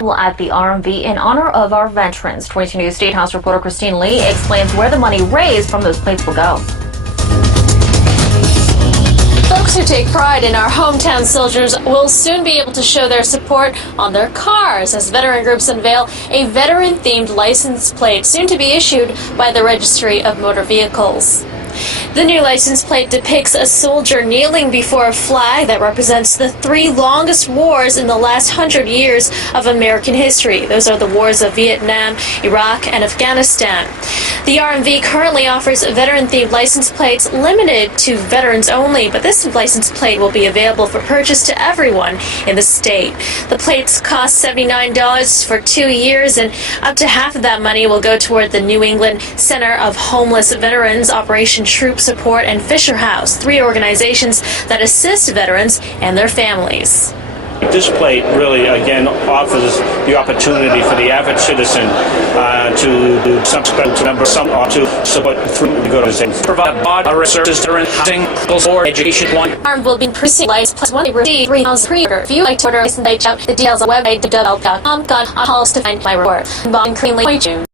At the RMV in honor of our veterans. 22 News State House reporter Christine Lee explains where the money raised from those plates will go. Folks who take pride in our hometown soldiers will soon be able to show their support on their cars as veteran groups unveil a veteran-themed license plate soon to be issued by the Registry of Motor Vehicles. The new license plate depicts a soldier kneeling before a flag that represents the 3 longest wars in the last 100 years of American history. Those are the wars of Vietnam, Iraq, and Afghanistan. The RMV currently offers veteran-themed license plates limited to veterans only, but this license plate will be available for purchase to everyone in the state. The plates cost $79 for 2 years, and up to half of that money will go toward the New England Center of Homeless Veterans, Operation Troop Support, and Fisher House, 3 organizations that assist veterans and their families. This plate really, again, offers the opportunity for the average citizen to do something to remember some or to support through the good organizations. Provide border services during housing, or education. Armed will be increasing lights plus 1 receive 3,000 pre-order. If you like to order license, check out the details on website www.com. God calls to find my reward. Bob and Creamley, June.